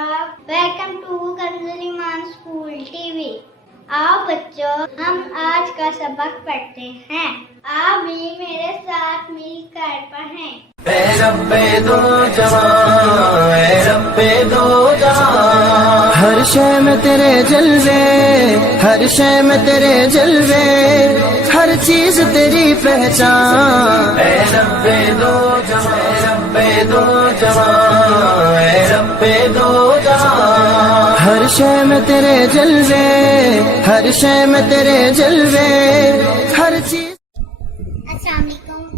Welcome to Kanzul Iman school TV. आओ बच्चों, हम आज का सबक पढ़ते हैं। आप भी मेरे साथ मिलकर पढ़ें। ऐ रब्बे दो जहां, ऐ रब्बे दो जहां, हर शय में तेरे जलवे, हर शय में तेरे जलवे, हर चीज तेरी पहचान। ऐ रब्बे दो जहां, ऐ रब्बे दो जहां, ऐ रब्बे दो जहां, हर शय में तेरे जलवे, हर शय में तेरे जलवे, हर चीज।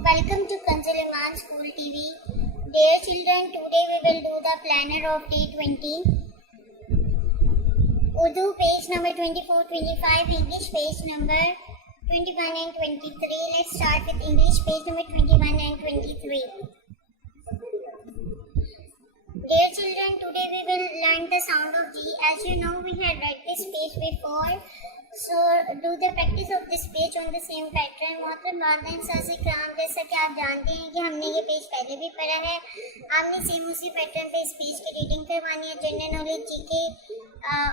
Welcome to Kanzul Iman School TV. Dear children, today we will do the planner of day 20. Urdu page number 24, 25, English page number 21 and 23. Let's start with English page number 21 and 23. Dear children, today we will learn the sound of G. As you know, we had read this page before. So do the practice of this page on the same pattern. मोहतरम वालिदैन साज़-ए-किराम, जैसा कि आप जानते हैं कि हमने ये पेज पहले भी पढ़ा है। आपने सेम उसी पैटर्न पे इस पेज की रीडिंग करवानी है। जनरल नॉलेज, जीके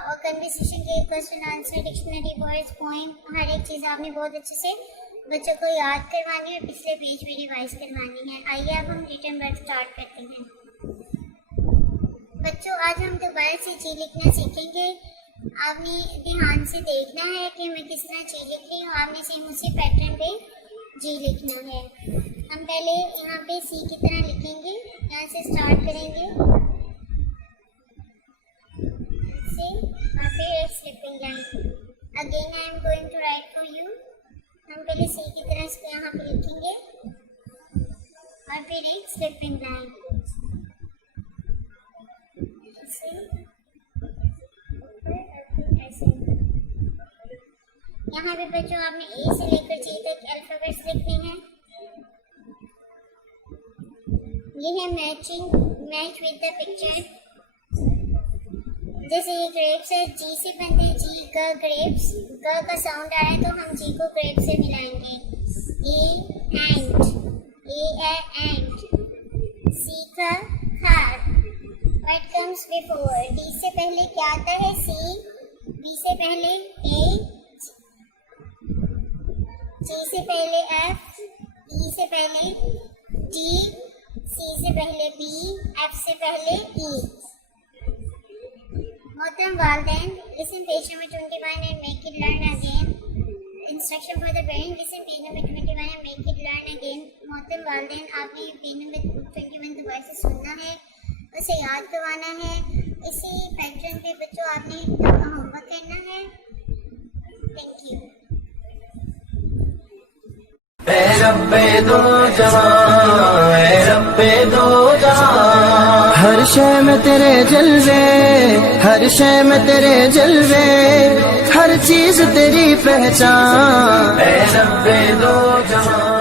और कन्वर्सेशन के question answer, dictionary, words, poem, हर एक चीज़ आपने बहुत अच्छे से बच्चों को याद करवानी है और पिछले पेज भी रिवाइज करवानी है। आइए अब हम रिटन वर्क स्टार्ट करते हैं। बच्चों, आज हम दोबारा से जी लिखना सीखेंगे। आपने ध्यान से देखना है कि मैं किस तरह जी लिख रही हूँ। आपने सेम उसी पैटर्न पे जी लिखना है। हम पहले यहाँ पे सी की तरह लिखेंगे। यहाँ से स्टार्ट करेंगे से और फिर एक sleeping line. Again I am going to write for you. हम पहले सी की तरह इसको यहाँ पे लिखेंगे और फिर एक स्लिपिंग लाइन। यहाँ पे बच्चों आपने ए से लेकर जी तक अल्फाबेट्स लिखने हैं। ये है मैच विद द पिक्चर। जैसे ये ग्रेप्स है, जी से बनते हैं, जी का ग्रेप्स, ग का साउंड आ रहा है तो हम जी को ग्रेप्स से मिलाएंगे। एंट, एंट, सी का खार। What comes before? डी से पहले क्या आता है? सी। बी से पहले ए, C से पहले F, E से पहले T, C से पहले B, F से पहले E। मोहतरम वालिदैन, listen page number 21 and make it learn again. Instruction for the parent, listen page number 21 and make it learn again. मोहतरम वालिदैन, आपने पेज नंबर 21 दोबारा से सुनना है, उसे याद करवाना है। इसी पैटर्न पे बच्चों आपने होमवर्क करना है। Thank you. ऐ रब्बे दो जहां, ऐ रब्बे दो जहां, हर शय में तेरे जलवे, हर शय में तेरे जलवे, हर चीज तेरी पहचान। ऐ रब्बे दो जहां।